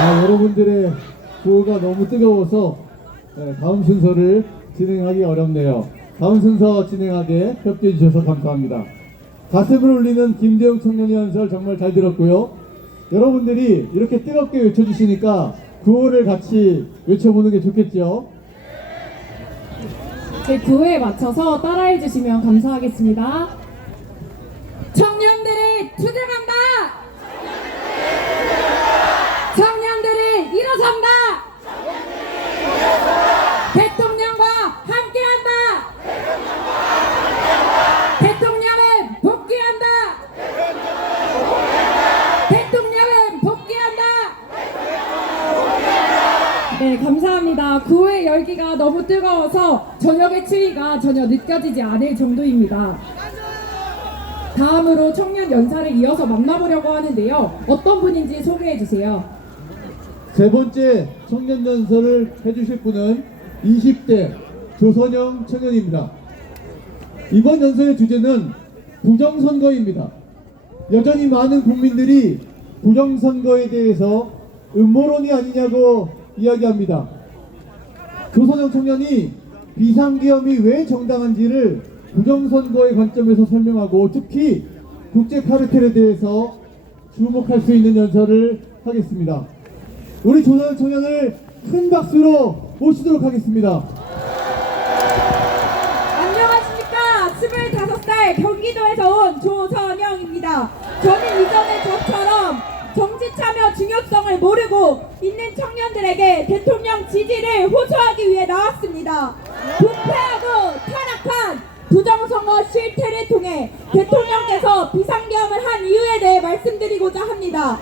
여러분들의 구호가 너무 뜨거워서 다음 순서를 진행하기 어렵네요. 다음 순서 진행하게 협조해 주셔서 감사합니다. 가슴을 울리는 김대웅 청년의 연설 정말 잘 들었고요. 여러분들이 이렇게 뜨겁게 외쳐주시니까 구호를 같이 외쳐보는 게 좋겠죠? 제 구호에 맞춰서 따라해 주시면 감사하겠습니다. 청년들이 투쟁한다! 청년들이 일어선다! 대통령과 함께한다! 대통령은 복귀한다! 대통령은 복귀한다! 네, 감사합니다. 구호의 열기가 너무 뜨거워서 저녁의 추위가 전혀 느껴지지 않을 정도입니다. 다음으로 청년 연사를 이어서 만나보려고 하는데요. 어떤 분인지 소개해 주세요. 세 번째 청년 연설을 해주실 분은 20대 조선영 청년입니다. 이번 연설의 주제는 부정선거입니다. 여전히 많은 국민들이 부정선거에 대해서 음모론이 아니냐고 이야기합니다. 조선영 청년이 비상계엄이 왜 정당한지를 부정선거의 관점에서 설명하고 특히 국제 카르텔에 대해서 주목할 수 있는 연설을 하겠습니다. 우리 조선영 청년을 큰 박수로 모시도록 하겠습니다. 안녕하십니까. 25살 경기도에서 온 조선영입니다. 저는 이전에 저처럼 정치 참여 중요성을 모르고 있는 청년들에게 대통령 지지를 호소하기 위해 나왔습니다. 부패하고 타락한 부정선거 실태를 통해 대통령께서 비상계엄을 한 이유에 대해 말씀드리고자 합니다.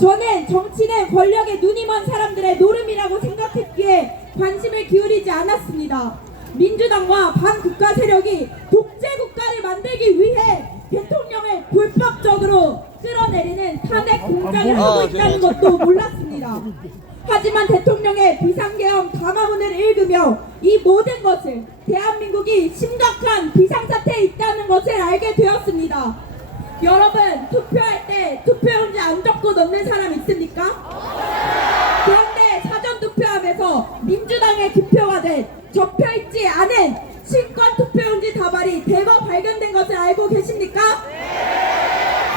저는 정치는 권력에 눈이 먼 사람들의 노름이라고 생각했기에 관심을 기울이지 않았습니다. 민주당과 반국가 세력이 독재국가를 만들기 위해 대통령을 불법적으로 끌어내리는 탄핵 공작을 하고 있다는 것도 몰랐습니다. 하지만 대통령의 비상계엄 담화문을 읽으며 이 모든 것을 대한민국이 심각한 비상사태에 있다는 것을 알게 되었습니다. 여러분, 투표할 때 투표용지 안 접고 넣는 사람 있습니까? 그런데 사전투표함에서 민주당의 득표가 된 접혀있지 않은 신권 투표용지 다발이 대거 발견된 것을 알고 계십니까?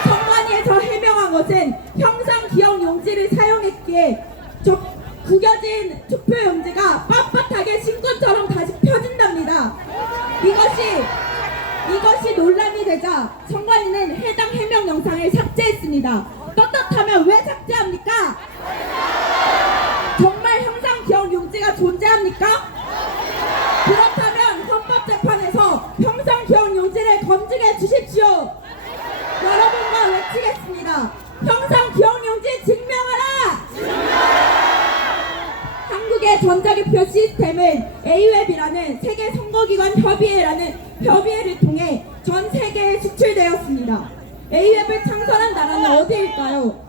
선관위에서 해명한 것은 형상 기억 용지를 사용했기에 구겨진 투표용지가 빳빳하게 신권처럼 다시 펴진답니다. 이것이 논란이 되자 선관위는 해당 해명 영상을 삭제했습니다. 떳떳하면 왜 삭제합니까? 정말 형상 기억 용지가 존재합니까? 그렇다면 헌법재판에서 형상 기억 용지를 검증해 주십시오. 여러분과 외치겠습니다. 형상 기억 용지 증명하라! 한국의 전자개표 시스템은 A웹이라는 세계 선거기관 협의회를 통해 전 세계에 수출되었습니다. A웹을 창설한 나라는 어디일까요?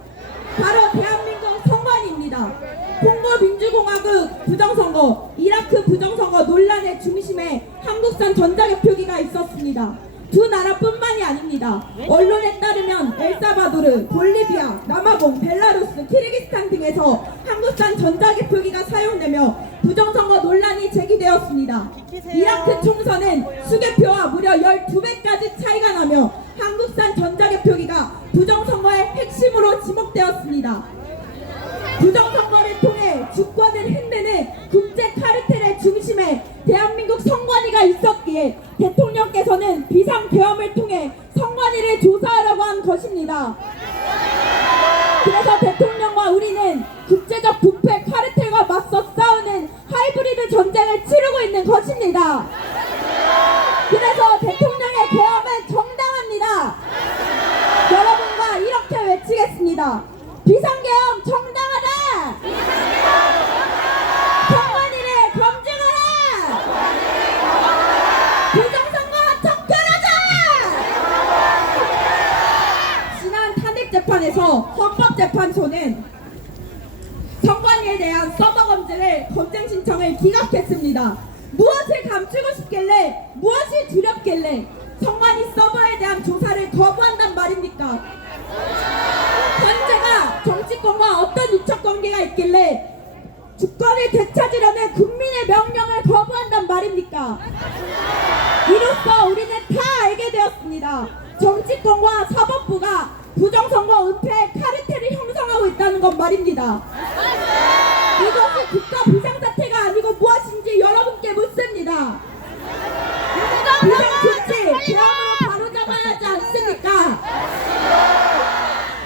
바로 대한민국 선관위입니다. 콩고 민주공화국 부정선거, 이라크 부정선거 논란의 중심에 한국산 전자개표기가 있었습니다. 두 나라뿐만이 아닙니다. 언론에 따르면 엘사바도르, 볼리비아, 남아공, 벨라루스, 키르기스탄 등에서 한국산 전자개표기가 사용되며 부정선거 논란이 제기되었습니다. 이라크 총선은 수개표와 무려 12배까지 차이가 나며 한국산 전자개표기가 부정선거의 핵심으로 지목되었습니다. 부정선거를 통해 주권을 흔드는 국제 카르텔의 중심에 대한민국 선관위가 있었기에 대통령께서는 비상계엄을 통해 선관위를 조사하라고 한 것입니다. 그래서 대통령과 우리는 국제적 부패 카르텔과 맞서 싸우는 하이브리드 전쟁을 치르고 있는 것입니다. 그래서 대통령의 계엄은 정당합니다. 여러분과 이렇게 외치겠습니다. 비상계엄 정당하다! 선관위를 검증하라! 부정선거 척결하자! 지난 탄핵재판에서 헌법재판소는 선관위에 대한 서버 검증 신청을 기각했습니다. 무엇을 감추고 싶길래, 무엇이 두렵길래 선관위 서버에 대한 조사를 거부한단 말입니까? 현재가 정치권과 어떤 유착관계가 했길래 주권을 되찾으려는 국민의 명령을 거부한단 말입니까? 이로써 우리는 다 알게 되었습니다. 정치권과 사법부가 부정선거 은폐 카르텔을 형성하고 있다는 것 말입니다. 이것이 국가 비상사태가 아니고 무엇인지 여러분께 묻습니다. 비상조치 대안으로 바로잡아야 하지 않습니까?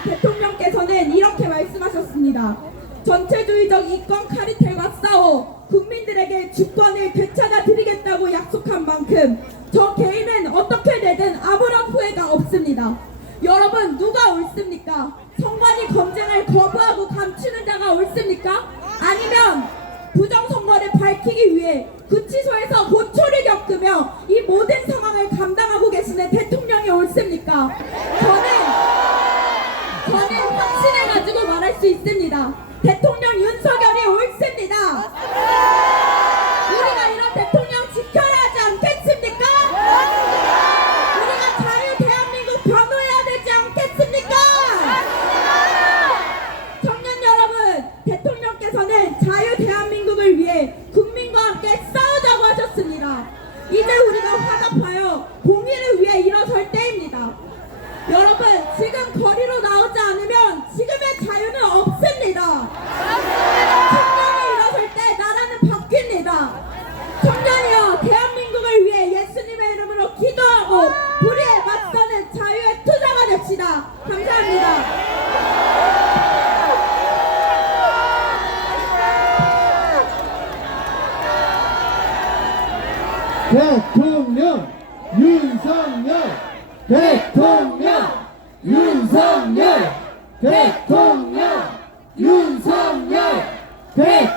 대통령께서는 이렇게 말씀하셨습니다. 전체주의적 이권 카르텔과 싸워 국민들에게 주권을 되찾아 드리겠다고 약속한 만큼 저 개인은 어떻게 되든 아무런 후회가 없습니다. 여러분, 누가 옳습니까? 선관위 검증을 거부하고 감추는 자가 옳습니까? 아니면 부정선거를 밝히기 위해 구치소에서 고초를 겪으며 이 모든 상황을 감당하고 계시는 대통령이 옳습니까? 저는 확신해가지고 말할 수 있습니다. 대통령 윤석열이 옳습니다. 우리가 이런 대통령 지켜야 하지 않겠습니까? 우리가 자유 대한민국 변호해야 되지 않겠습니까? 청년 여러분, 대통령께서는 자유 대한민국을 위해 국민과 함께 싸우자고 하셨습니다. 이제 우리가 화답하여 공의를 위해 일어설 때입니다. 여러분, 지금 거리로 나오지 않으면 지금의 자유는 없습니다. 청년이 일어설 때 나라는 바뀝니다. 청년이여, 대한민국을 위해 예수님의 이름으로 기도하고 불의에 맞서는 자유의 투자가 됩시다. 감사합니다. 대통령 윤석열, 대통령 윤석열, 대통령 윤석열, 대통령